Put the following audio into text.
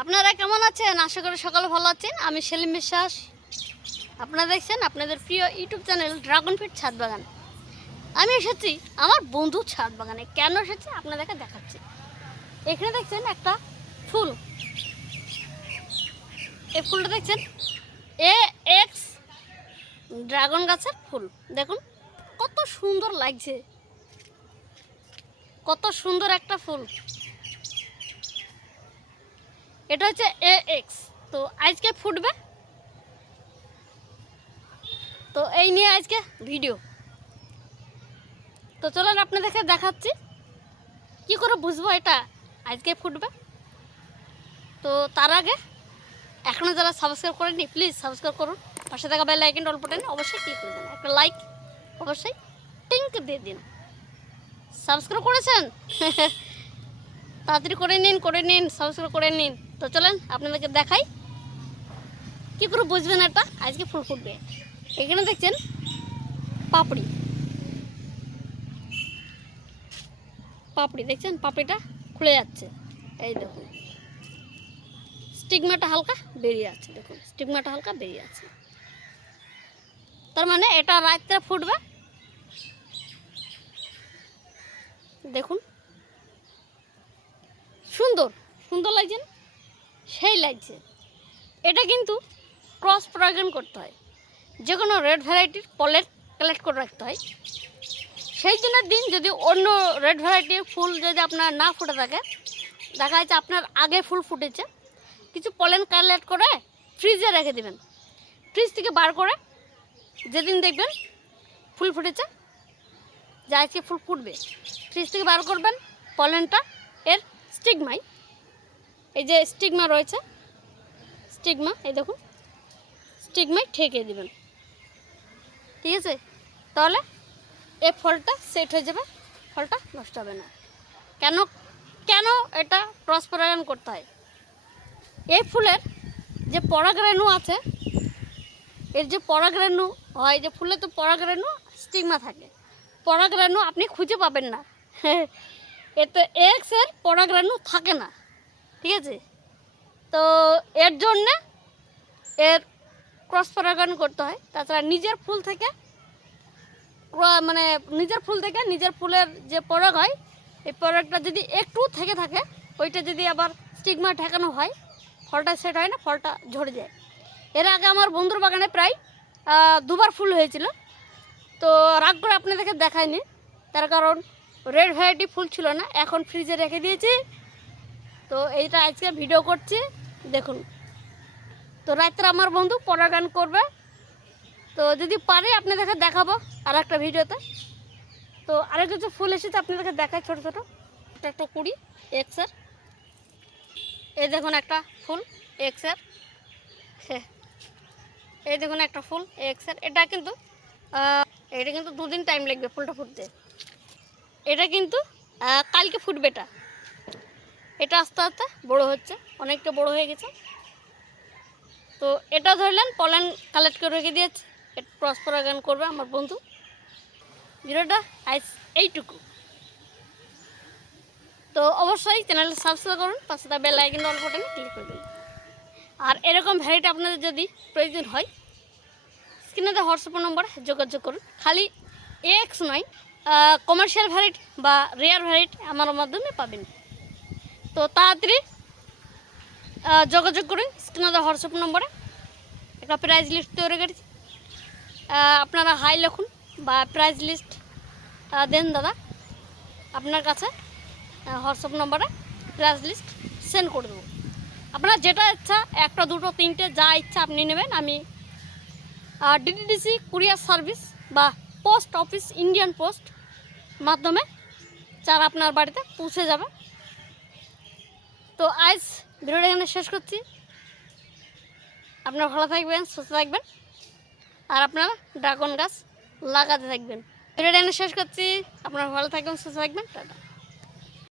আপনারা কেমন আছেন? আশা করি সকালে ভালো আছেন। আমি সেলিম বিশ্বাস। আপনারা দেখছেন আপনাদের প্রিয় ইউটিউব চ্যানেল ড্রাগন ফিট ছাদ বাগান। আমি এসেছি আমার বন্ধু ছাদ বাগানে। কেন এসেছি? আপনাদেরকে দেখাচ্ছি। এখানে দেখছেন একটা ফুল। এই ফুলটা দেখছেন? এ এক্স ড্রাগন গাছের ফুল। দেখুন, কত সুন্দর লাগছে। কত সুন্দর একটা ফুল। এটা হচ্ছে এ এক্স তো আজকে ফুটবে। তো এই নিয়ে আজকে ভিডিও। তো চলেন আপনাদেরকে দেখাচ্ছি। কি করে বুঝব এটা? আজকে ফুটবে। তো তার আগে এখনও যারা সাবস্ক্রাইব করেনি প্লিজ সাবস্ক্রাইব করুন। পাশে থাকা বেল আইকন অল্প টেনে অবশ্যই ক্লিক করে দেন। একটা লাইক অবশ্যই টিঙ্ক দিয়ে দিন। সাবস্ক্রাইব করেছেন? তাড়াতাড়ি করে নিন করে নিন সাবস্ক্রাইব করে নিন। তো চলেন আপনাদেরকে দেখাই। কী করে বুঝবেন এটা? আজকে ফুল ফুটবে। এখানে দেখছেন পাপড়ি। পাপড়ি, দেখছেন? পাপড়িটা খুলে যাচ্ছে। এই দেখুন। স্টিগমাটা হালকা বেরিয়ে আছে, দেখুন। স্টিগমাটা হালকা বেরিয়ে আছে। তার মানে এটা রাত্রে ফুটবে। দেখুন। সুন্দর। সুন্দর লাগছে না? সেই লাগছে। এটা কিন্তু ক্রস পরাগন করতে হয়। যে কোনো রেড ভ্যারাইটির পলেট কালেক্ট করে রাখতে হয়। সেই দিনের দিন যদি অন্য রেড ভ্যারাইটির ফুল যদি আপনার না ফুটে থাকে, দেখা যাচ্ছে আপনার আগে ফুল ফুটেছে, কিছু পলেন কালেক্ট করে ফ্রিজে রেখে দেবেন। ফ্রিজ থেকে বার করে যেদিন দেখবেন ফুল ফুটেছে, যা আজকে ফুল ফুটবে। ফ্রিজ থেকে বার করবেন পলেনটা এর স্টিগমাই এই যে স্টিগমা রয়েছে। স্টিগমা, এই দেখুন। স্টিগমাই ঠেকে দেবেন। ঠিক আছে? তাহলে এই ফলটা সেট হয়ে যাবে। ফলটা নষ্ট হবে না। কেন কেন এটা ক্রস পরাগায়ন করতে হয়? এই ফুলের যে পরাগরেণু আছে, এর যে পরাগরেণু হয়, যে ফুলে তো পরাগরেণু, স্টিগমা থাকে। পরাগরেণু আপনি খুঁজে পাবেন না। এতে এক্সের পরাগরেণু থাকে না। ঠিক আছে? তো এর জন্যে এর ক্রস পরাগায়ন করতে হয়। তাছাড়া নিজের ফুল থেকে মানে নিজের ফুল থেকে নিজের ফুলের যে পরাগ হয়, এই পরাগটা যদি একটু থেকে থাকে, ওইটা যদি আবার স্টিগমা ঠেকানো হয়, ফলটা সেট হয় না, ফলটা ঝরে যায়। এর আগে আমার বন্ধুর বাগানে প্রায় দুবার ফুল হয়েছিল। তো রাগ করে আপনাদেরকে দেখায়নি তার কারণ রেড ভ্যারাইটি ফুল ছিল না। এখন ফ্রিজে রেখে দিয়েছি। তো এইটা আজকে ভিডিও করছি। দেখুন। তো রাত্রে আমার বন্ধু পড়া গান করবে। তো যদি পারে আপনাদেরকে দেখাবো আর একটা ভিডিওতে। তো আরও কিছু ফুল এসেছে আপনাদেরকে দেখায় ছোটো ছোটো। একটা একটা কুড়ি এক্সের এই দেখুন একটা ফুল এক্সের হ্যাঁ। এই দেখুন একটা ফুল এক্সের এটা কিন্তু এটা কিন্তু দুদিন টাইম লাগবে ফুলটা ফুটতে। এটা কিন্তু কালকে ফুটবে এটা। এটা আস্তে আস্তে বড় হচ্ছে, অনেকটা বড় হয়ে গেছে। তো এটা ধরলেন পলান কালেক্ট করে রেখে দিয়েছে। ক্রস পরাগায়ন করবে আমার বন্ধু। ভিডিওটা আজ এইটুকু। তো অবশ্যই চ্যানেলটা সাবস্ক্রাইব করুন, পাশে তার বেল আইকন অল বাটনে ক্লিক করে দিন। আর এরকম ভ্যারাইটি আপনাদের যদি প্রয়োজন হয় স্ক্রিনে দেওয়া হোয়াটসঅ্যাপ নম্বরে যোগাযোগ করুন। খালি এক্স নয় কমার্শিয়াল ভ্যারাইটি বা রেয়ার ভ্যারাইটি আমার মাধ্যমে পাবেন। তো তাড়াতাড়ি যোগাযোগ করুন, স্ক্রিনে হোয়াটসঅ্যাপ নম্বরে। একটা প্রাইজ লিস্ট তৈরি করেছি। আপনারা হাই লিখুন বা প্রাইজ লিস্ট দেন দাদা। আপনার কাছে হোয়াটসঅ্যাপ নম্বরে প্রাইজ লিস্ট সেন্ড করে দেবো। আপনার যেটা ইচ্ছা, একটা, দুটো, তিনটে, যা ইচ্ছা আপনি নেবেন। আমি ডিটিডিসি কুরিয়ার সার্ভিস বা পোস্ট অফিস ইন্ডিয়ান পোস্ট মাধ্যমে চার আপনার বাড়িতে পৌঁছে যাবে। তো আজ ভিডিওটা এখানে শেষ করছি। আপনারা ভালো থাকবেন, সুস্থ থাকবেন, আর আপনারা ড্রাগন গাছ লাগাতে থাকবেন। ভিডিওটা এখানে শেষ করছি। আপনারা ভালো থাকবেন, সুস্থ থাকবেন, টাটা।